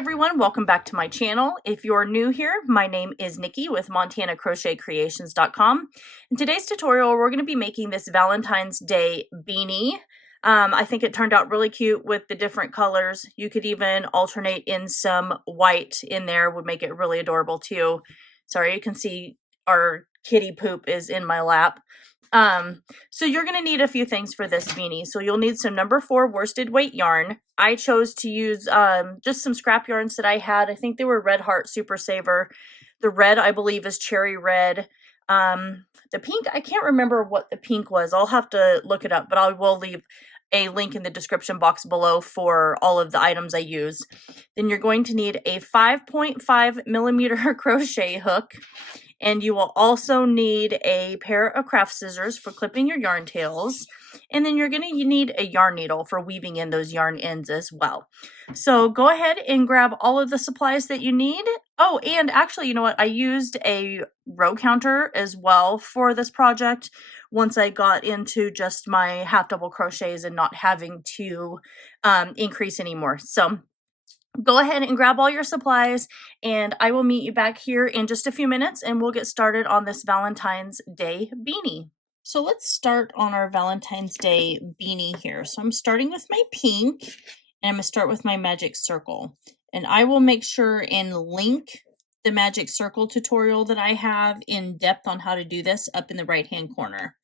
everyone, welcome back to my channel. If you're new here, my name is Nikki with MontanaCrochetCreations.com. In today's tutorial, we're going to be making this Valentine's Day beanie. I think it turned out really cute with the different colors. You could even alternate in some white in there, would make it really adorable too. Sorry, you can see our kitty poop is in my lap. So you're going to need a few things for this beanie. So you'll need some number 4 worsted weight yarn. I chose to use just some scrap yarns that I had. I think they were Red Heart Super Saver. The red, I believe, is Cherry Red. The pink, I can't remember what the pink was. I'll have to look it up, but I will leave a link in the description box below for all of the items I use. Then you're going to need a 5.5 millimeter crochet hook. And you will also need a pair of craft scissors for clipping your yarn tails. And then you're going to need a yarn needle for weaving in those yarn ends as well. So go ahead and grab all of the supplies that you need. Oh, and actually, you know what? I used a row counter as well for this project once I got into just my half double crochets and not having to increase anymore. So go ahead and grab all your supplies, and I will meet you back here in just a few minutes, and we'll get started on this Valentine's Day beanie. So let's start on our Valentine's Day beanie here. So I'm starting with my pink, and I'm going to start with my magic circle. And I will make sure and link the magic circle tutorial that I have in depth on how to do this up in the right-hand corner.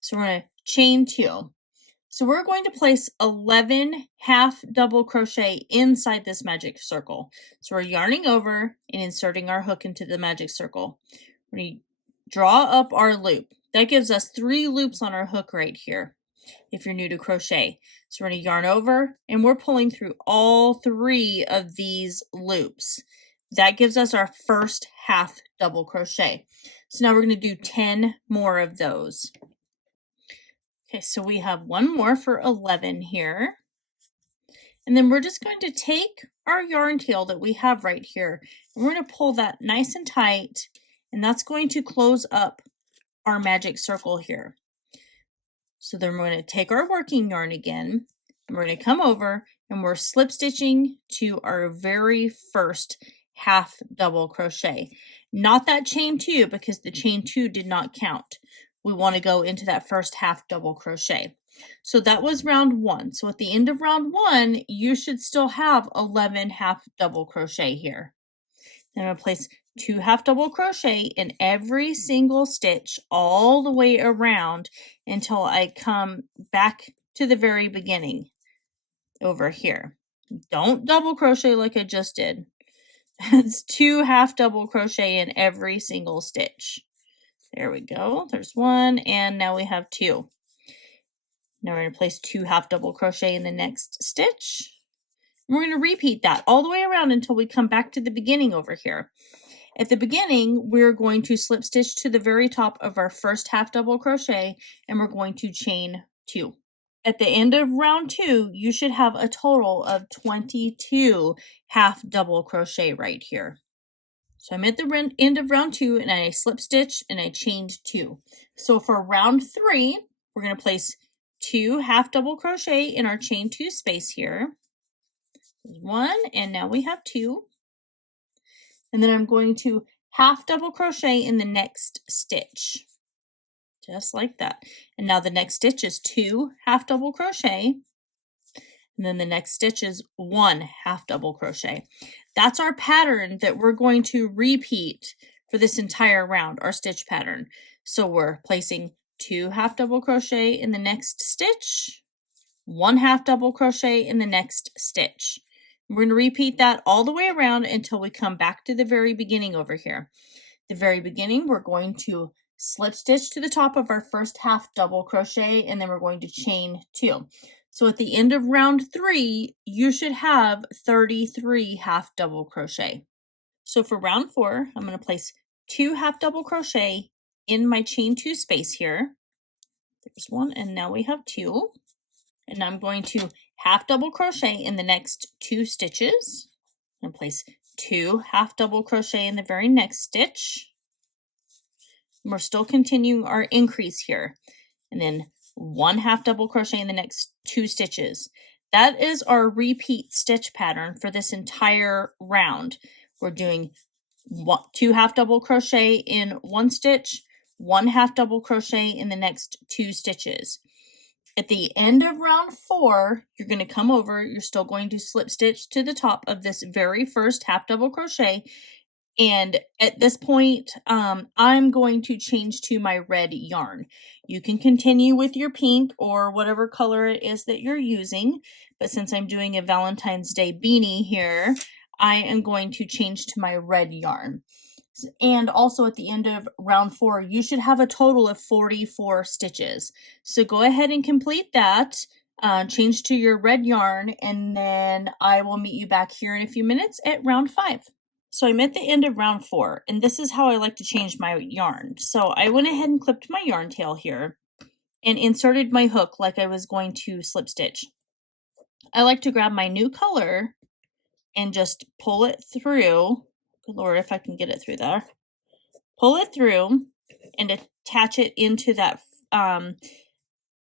So we're going to chain 2. So we're going to place 11 half double crochet inside this magic circle. So we're yarning over and inserting our hook into the magic circle. We're going to draw up our loop. That gives us 3 loops on our hook right here if you're new to crochet. So we're going to yarn over and we're pulling through all 3 of these loops. That gives us our first half double crochet. So now we're going to do 10 more of those. Okay, so we have one more for 11 here. And then we're just going to take our yarn tail that we have right here, and we're going to pull that nice and tight, and that's going to close up our magic circle here. So then we're going to take our working yarn again, and we're going to come over, and we're slip stitching to our very first half double crochet. Not that chain 2, because the chain 2 did not count. We want to go into that first half double crochet. So that was round 1. So at the end of round 1, you should still have 11 half double crochet here. Then I'm going to place 2 half double crochet in every single stitch all the way around until I come back to the very beginning over here. Don't double crochet like I just did. It's 2 half double crochet in every single stitch. There we go. There's 1, and now we have 2. Now we're going to place 2 half double crochet in the next stitch. And we're going to repeat that all the way around until we come back to the beginning over here. At the beginning, we're going to slip stitch to the very top of our first half double crochet, and we're going to chain 2. At the end of round 2, you should have a total of 22 half double crochet right here. So I'm at the end of round 2, and I slip stitch and I chained 2. So for round 3, we're going to place 2 half double crochet in our chain 2 space here. There's 1, and now we have 2. And then I'm going to half double crochet in the next stitch. Just like that. And now the next stitch is 2 half double crochet. And then the next stitch is 1 half double crochet. That's our pattern that we're going to repeat for this entire round, our stitch pattern. So we're placing 2 half double crochet in the next stitch, 1 half double crochet in the next stitch. We're going to repeat that all the way around until we come back to the very beginning over here. The very beginning, we're going to slip stitch to the top of our first half double crochet, and then we're going to chain 2. So at the end of round 3, you should have 33 half double crochet. So for round 4, I'm going to place 2 half double crochet in my chain 2 space here. There's 1, and now we have 2. And I'm going to half double crochet in the next 2 stitches. And place 2 half double crochet in the very next stitch. And we're still continuing our increase here. And then 1 half double crochet in the next 2 stitches. that is our repeat stitch pattern for this entire round. We're doing 2 half double crochet in one stitch, 1 half double crochet in the next 2 stitches. At the end of round 4, you're going to come over, you're still going to slip stitch to the top of this very first half double crochet. And at this point, I'm going to change to my red yarn. You can continue with your pink or whatever color it is that you're using, but since I'm doing a Valentine's Day beanie here, I am going to change to my red yarn. And also at the end of round 4, you should have a total of 44 stitches. So go ahead and complete that. Change to your red yarn, and then I will meet you back here in a few minutes at round 5. So I'm at the end of round 4, and this is how I like to change my yarn. So I went ahead and clipped my yarn tail here and inserted my hook like I was going to slip stitch. I like to grab my new color and just pull it through. Good Lord, if I can get it through there. Pull it through and attach it into that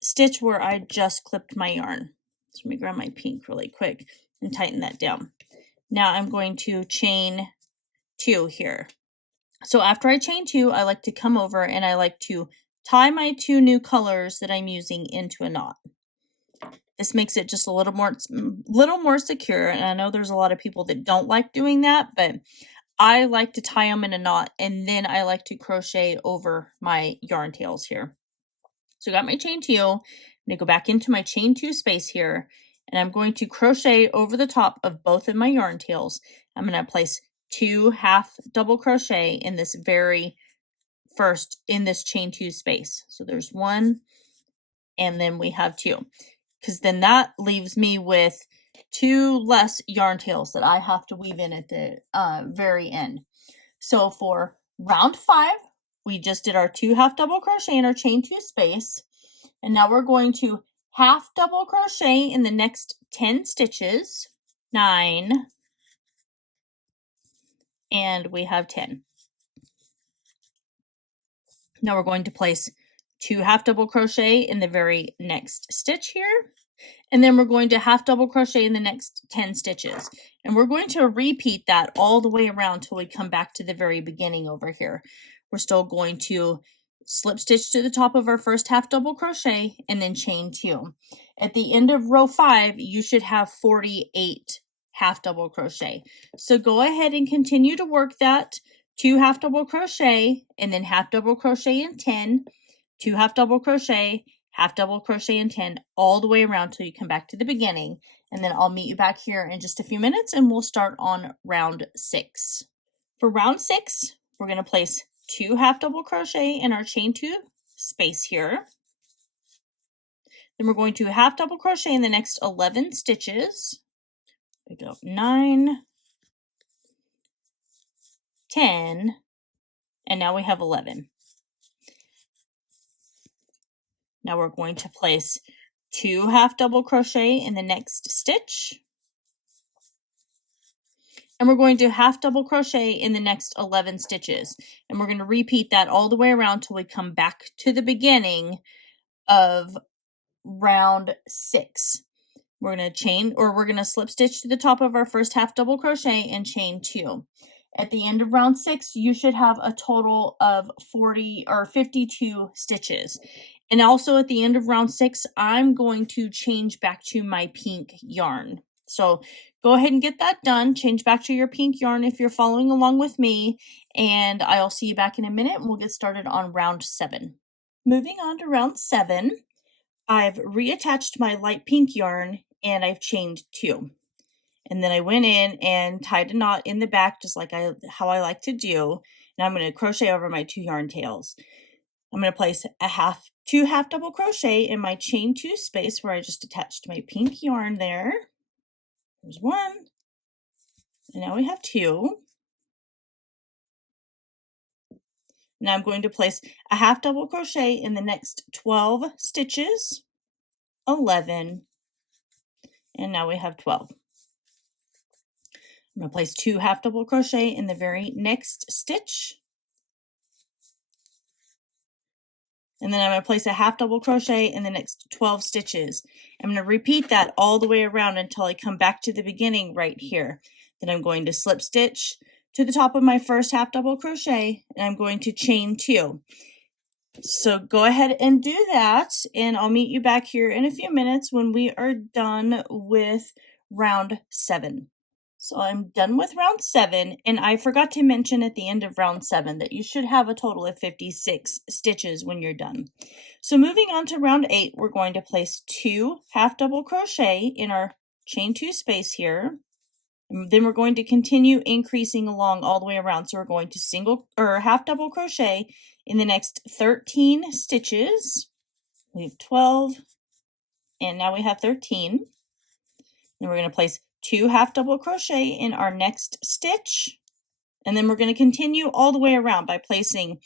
stitch where I just clipped my yarn. So let me grab my pink really quick and tighten that down. Now I'm going to chain 2 here. So after I chain 2, I like to come over and I like to tie my 2 new colors that I'm using into a knot. This makes it just a little more secure, and I know there's a lot of people that don't like doing that, but I like to tie them in a knot, and then I like to crochet over my yarn tails here. So I got my chain 2. I'm going to go back into my chain 2 space here, and I'm going to crochet over the top of both of my yarn tails. I'm going to place 2 half double crochet in this very first, in this chain 2 space. So there's 1, and then we have 2, because then that leaves me with 2 less yarn tails that I have to weave in at the very end. So for round 5, we just did our 2 half double crochet in our chain 2 space, and now we're going to half double crochet in the next 10 stitches, 9, and we have 10. Now we're going to place 2 half double crochet in the very next stitch here, and then we're going to half double crochet in the next 10 stitches. And we're going to repeat that all the way around till we come back to the very beginning over here. We're still going to slip stitch to the top of our first half double crochet and then chain 2. At the end of row 5, you should have 48 half double crochet. So go ahead and continue to work that 2 half double crochet and then half double crochet in 10, 2 half double crochet, half double crochet in 10, all the way around till you come back to the beginning. And then I'll meet you back here in just a few minutes and we'll start on round 6. For round 6, we're going to place 2 half double crochet in our chain 2 space here. Then we're going to half double crochet in the next 11 stitches. We go 9, 10, and now we have 11. Now we're going to place 2 half double crochet in the next stitch. And we're going to half double crochet in the next 11 stitches. And we're going to repeat that all the way around till we come back to the beginning of round 6. We're going to slip stitch to the top of our first half double crochet and chain 2. At the end of round 6, you should have a total of 52 stitches. And also at the end of round 6, I'm going to change back to my pink yarn. So go ahead and get that done. Change back to your pink yarn if you're following along with me. And I'll see you back in a minute and we'll get started on round 7. Moving on to round 7, I've reattached my light pink yarn and I've chained 2. And then I went in and tied a knot in the back just like how I like to do. And I'm going to crochet over my 2 yarn tails. I'm going to place 2 half double crochet in my chain 2 space where I just attached my pink yarn there. There's 1. And now we have 2. Now I'm going to place a half double crochet in the next 12 stitches, 11, and now we have 12. I'm going to place 2 half double crochet in the very next stitch, and then I'm going to place a half double crochet in the next 12 stitches. I'm going to repeat that all the way around until I come back to the beginning right here. Then I'm going to slip stitch to the top of my first half double crochet, and I'm going to chain 2. So go ahead and do that, and I'll meet you back here in a few minutes when we are done with round 7. So I'm done with round 7, and I forgot to mention at the end of round 7 that you should have a total of 56 stitches when you're done. So moving on to round 8, we're going to place 2 half double crochet in our chain 2 space here. And then we're going to continue increasing along all the way around. So we're going to single or half double crochet in the next 13 stitches. We have 12, and now we have 13. Then we're going to place 2 half double crochet in our next stitch, and then we're going to continue all the way around by placing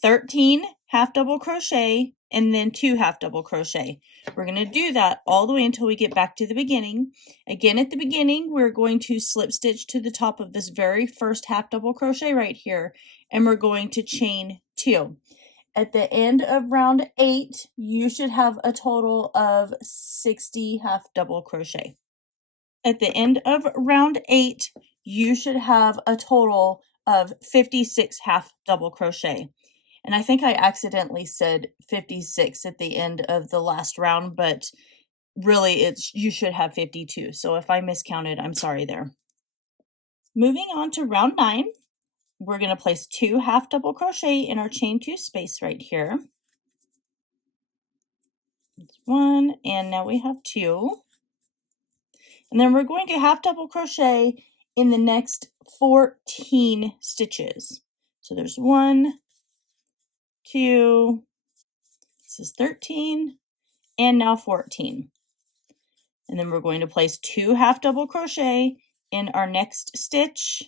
13 half double crochet and then 2 half double crochet. We're going to do that all the way until we get back to the beginning. Again, at the beginning, we're going to slip stitch to the top of this very first half double crochet right here, and we're going to chain 2. At the end of round 8, you should have a total of 60 half double crochet. At the end of round 8, you should have a total of 56 half double crochet. And I think I accidentally said 56 at the end of the last round, but really you should have 52. So if I miscounted, I'm sorry there. Moving on to round 9, we're going to place 2 half double crochet in our chain 2 space right here. That's 1, and now we have 2. And then we're going to half double crochet in the next 14 stitches. So there's 1, 2, this is 13, and now 14. And then we're going to place 2 half double crochet in our next stitch.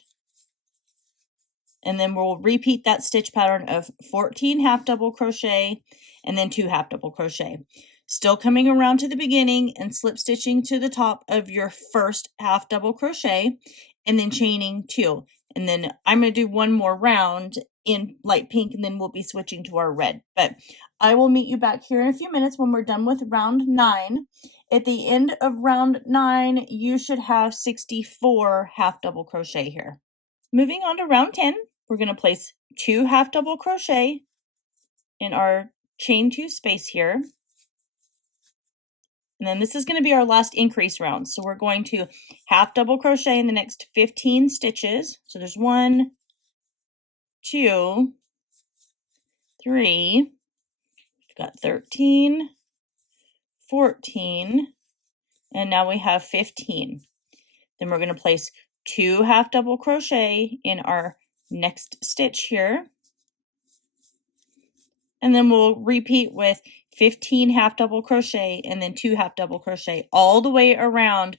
And then we'll repeat that stitch pattern of 14 half double crochet and then 2 half double crochet. Still coming around to the beginning and slip stitching to the top of your first half double crochet and then chaining 2. And then I'm going to do one more round in light pink, and then we'll be switching to our red. But I will meet you back here in a few minutes when we're done with round 9. At the end of round 9, you should have 64 half double crochet here. Moving on to round 10, we're going to place 2 half double crochet in our chain 2 space here. And then this is going to be our last increase round. So we're going to half double crochet in the next 15 stitches. So there's 1, 2, 3, we've got 13, 14, and now we have 15. Then we're going to place 2 half double crochet in our next stitch here. And then we'll repeat with 15 half double crochet and then 2 half double crochet all the way around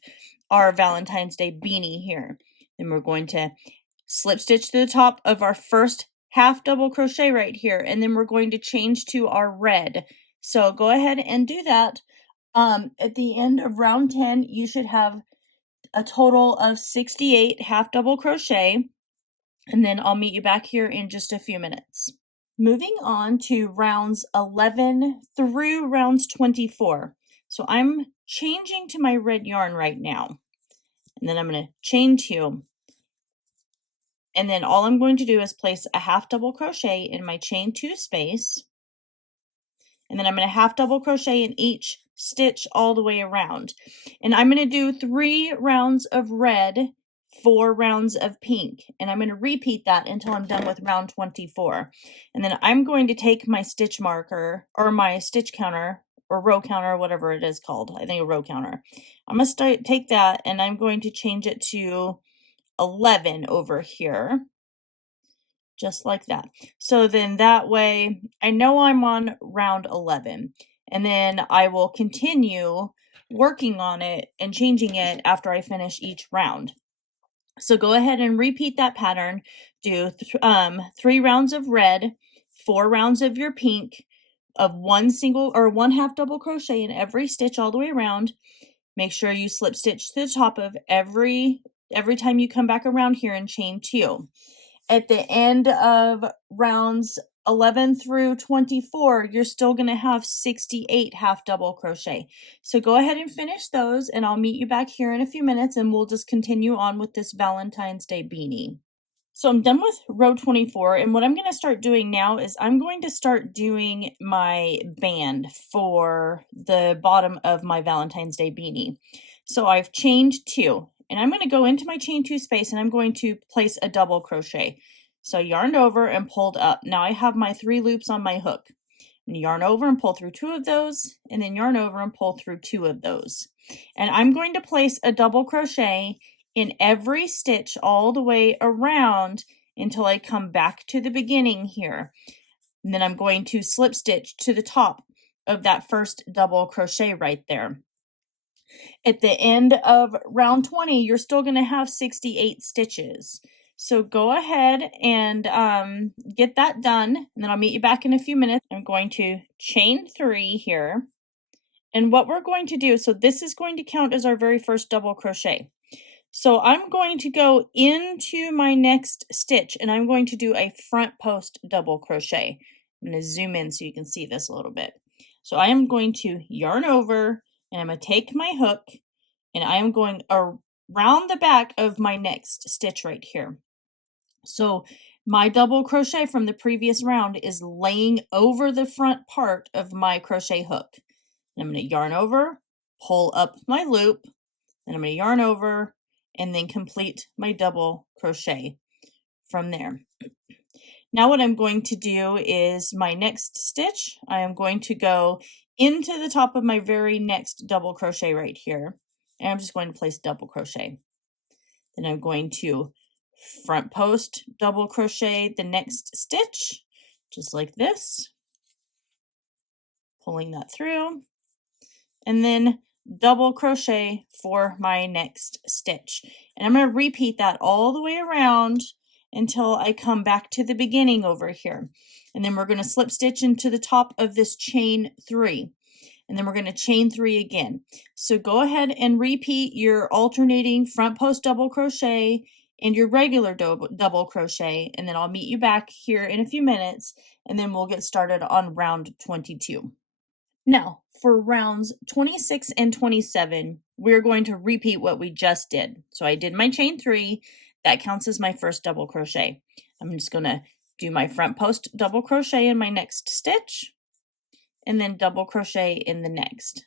our Valentine's Day beanie here. Then we're going to slip stitch to the top of our first half double crochet right here, and then we're going to change to our red. So go ahead and do that. At the end of round 10, you should have a total of 68 half double crochet, and then I'll meet you back here in just a few minutes. Moving on to rounds 11 through rounds 24. So I'm changing to my red yarn right now, and then I'm going to chain 2. And then all I'm going to do is place a half double crochet in my chain 2 space. And then I'm going to half double crochet in each stitch all the way around. And I'm going to do 3 rounds of red, 4 rounds of pink. And I'm going to repeat that until I'm done with round 24. And then I'm going to take my stitch marker or my stitch counter or row counter, whatever it is called. I think a row counter. I'm going to take that and I'm going to change it to 11 over here, just like that. So then that way I know I'm on round 11, and then I will continue working on it and changing it after I finish each round. So go ahead and repeat that pattern. Do 3 rounds of red, 4 rounds of your pink, of 1 single or 1 half double crochet in every stitch all the way around. Make sure you slip stitch to the top of every time you come back around here and chain 2. At the end of rounds 11 through 24, you're still going to have 68 half double crochet. So go ahead and finish those, and I'll meet you back here in a few minutes, and we'll just continue on with this Valentine's Day beanie. So I'm done with row 24, and what I'm going to start doing now is I'm going to start doing my band for the bottom of my Valentine's Day beanie. So I've chained 2, and I'm going to go into my chain 2 space, and I'm going to place a double crochet. So I yarned over and pulled up. Now I have my 3 loops on my hook. And yarn over and pull through 2 of those, and then yarn over and pull through 2 of those. And I'm going to place a double crochet in every stitch all the way around until I come back to the beginning here. And then I'm going to slip stitch to the top of that first double crochet right there. At the end of round 20, you're still going to have 68 stitches. So go ahead and get that done, and then I'll meet you back in a few minutes. I'm going to chain 3 here. And what we're going to do, so this is going to count as our very first double crochet. So I'm going to go into my next stitch, and I'm going to do a front post double crochet. I'm going to zoom in so you can see this a little bit. So I am going to yarn over, and I'm going to take my hook, and I am going around the back of my next stitch right here. So my double crochet from the previous round is laying over the front part of my crochet hook. And I'm going to yarn over, pull up my loop, and I'm going to yarn over, and then complete my double crochet from there. Now what I'm going to do is my next stitch, I am going to go into the top of my very next double crochet right here, and I'm just going to place double crochet. Then I'm going to front post double crochet the next stitch, just like this, pulling that through, and then double crochet for my next stitch. And I'm going to repeat that all the way around until I come back to the beginning over here. And then we're going to slip stitch into the top of this chain 3. And then we're going to chain 3 again. So go ahead and repeat your alternating front post double crochet and your regular double crochet. And then I'll meet you back here in a few minutes, and then we'll get started on round 22. Now, for rounds 26 and 27, we're going to repeat what we just did. So I did my chain 3. That counts as my first double crochet. I'm just going to do my front post double crochet in my next stitch, and then double crochet in the next.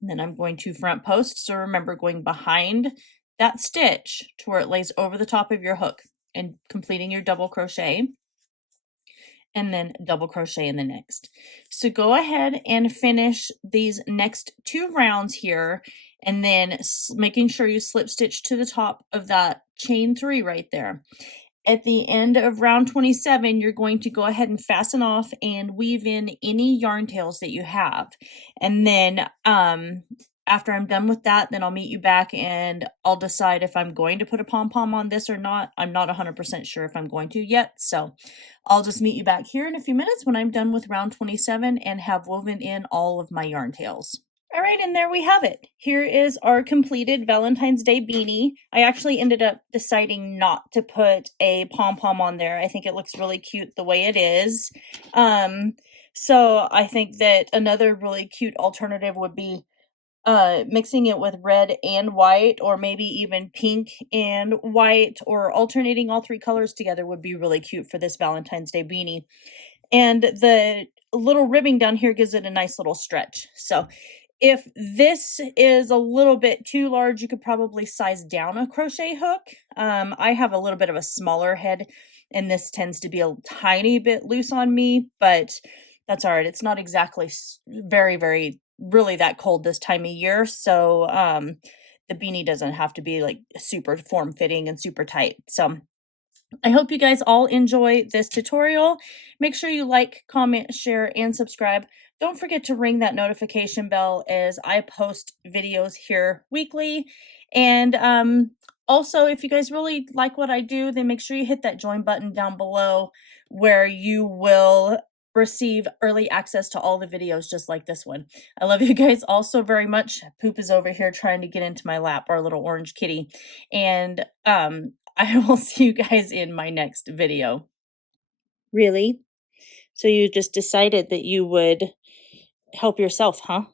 And then I'm going to front post. So remember, going behind that stitch to where it lays over the top of your hook and completing your double crochet, and then double crochet in the next. So go ahead and finish these next 2 rounds here, and then making sure you slip stitch to the top of that chain 3 right there. At the end of round 27, you're going to go ahead and fasten off and weave in any yarn tails that you have. And then after I'm done with that, then I'll meet you back and I'll decide if I'm going to put a pom-pom on this or not. I'm not 100% sure if I'm going to yet. So I'll just meet you back here in a few minutes when I'm done with round 27 and have woven in all of my yarn tails. All right, and there we have it. Here is our completed Valentine's Day beanie. I actually ended up deciding not to put a pom-pom on there. I think it looks really cute the way it is. So I think that another really cute alternative would be mixing it with red and white, or maybe even pink and white, or alternating all 3 colors together would be really cute for this Valentine's Day beanie. And the little ribbing down here gives it a nice little stretch. So if this is a little bit too large, you could probably size down a crochet hook. I have a little bit of a smaller head, and this tends to be a tiny bit loose on me, but that's all right. It's not exactly very, really that cold this time of year. So the beanie doesn't have to be like super form-fitting and super tight. So I hope you guys all enjoy this tutorial. Make sure you like, comment, share, and subscribe. Don't forget to ring that notification bell as I post videos here weekly. And also, if you guys really like what I do, then make sure you hit that join button down below, where you will receive early access to all the videos just like this one. I love you guys all so very much. Poop is over here trying to get into my lap, our little orange kitty. And I will see you guys in my next video. Really? So you just decided that you would help yourself, huh?